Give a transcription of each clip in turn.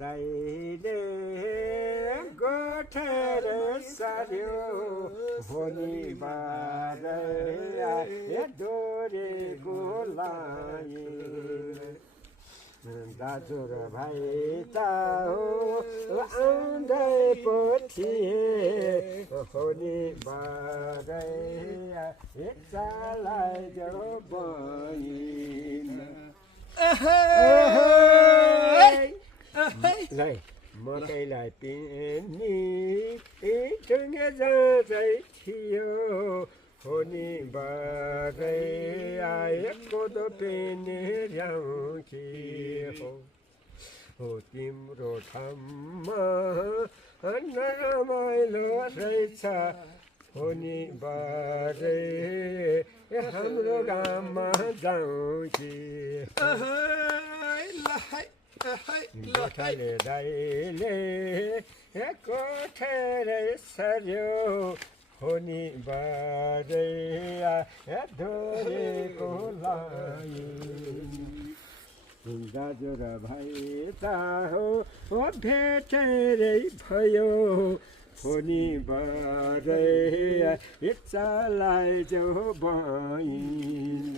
दाइले गोठेर सार्यो होनी बारै डोरेको लाइन दाजु र भाइ त आउँदै पो थिए होनी बारै चालाई जो बहिन मकैलाई पिनी टुङ्गे जाँदै थियो होनी बारै कोदो पिनी ल्याउँकी हो तिम्रो ठाउँमा नरमाइलो रहेछ होनी बारै हाम्रो गाउँमा जाउँ कि गोठाले दाइले कोठेरै सर्यो होनी बारै डोरेको लाइन दाजु र भाइ त हो भेटेरै भयो होनी बारै चालाई जो बहिन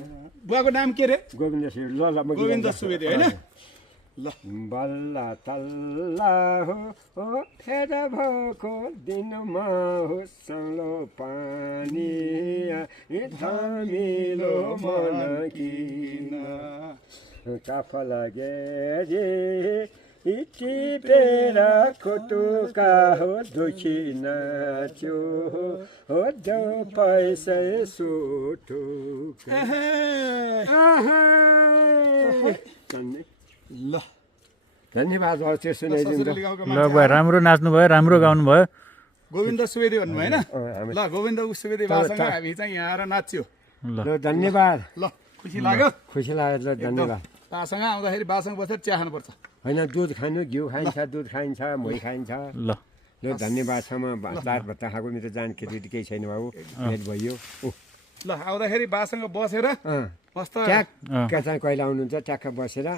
बुवाको नाम के रे? गोविन्द सुवेदी। ल गोविन्द सुवेदी होइन? ल बल्ला तल्ला हो फेर भएको दिनमा हो सलो पानी धमिलो मन किन काफ लागेरी टिपेर कुटुका हो दुखी नाच्यो हो जो पैसा सुटुका ल धन्यवाद त्यो सुनाइदिनु ल भयो, राम्रो नाच्नु भयो, राम्रो गाउनु भयो। गोविन्द सुवेदी भन्नुभयो होइन? ल गोविन्द सुवेदी बासँग हामी चाहिँ यहाँ आएर नाच्यो। ल धन्यवाद। ल खुसी लाग्यो? खुसी लाग्यो। ल धन्यवाद। बासँग आउँदाखेरि बासँग बसेर चिया खानुपर्छ होइन दुध खानु, घिउ खाइन्छ, दुध खाइन्छ, मही खाइन्छ। ल धन्यवादसम्म चार भत्ता खाएको मेरो जानकारी केही छैन बाबु, भेट भइयो। ल आउँदाखेरि बासँग बसेर मस्त ट्याक्क चाहिँ कहिले आउनुहुन्छ ट्याक्क बसेर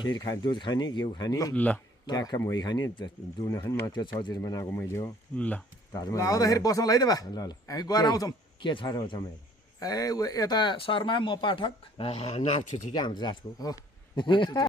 खिर खाने, दुध खाने, घिउ खाने, ल ट्याक्क मही खाने, दुध खाने। म त्यो चौधरी बनाएको मैले हो। ल आउँदाखेरि बसौँला है त बा, ल ल हामी गएर आउँछौँ। के छ र तपाईँ? ए यता शर्मा म पाठक नाप्छु ठिकै आउँछ जातको। हो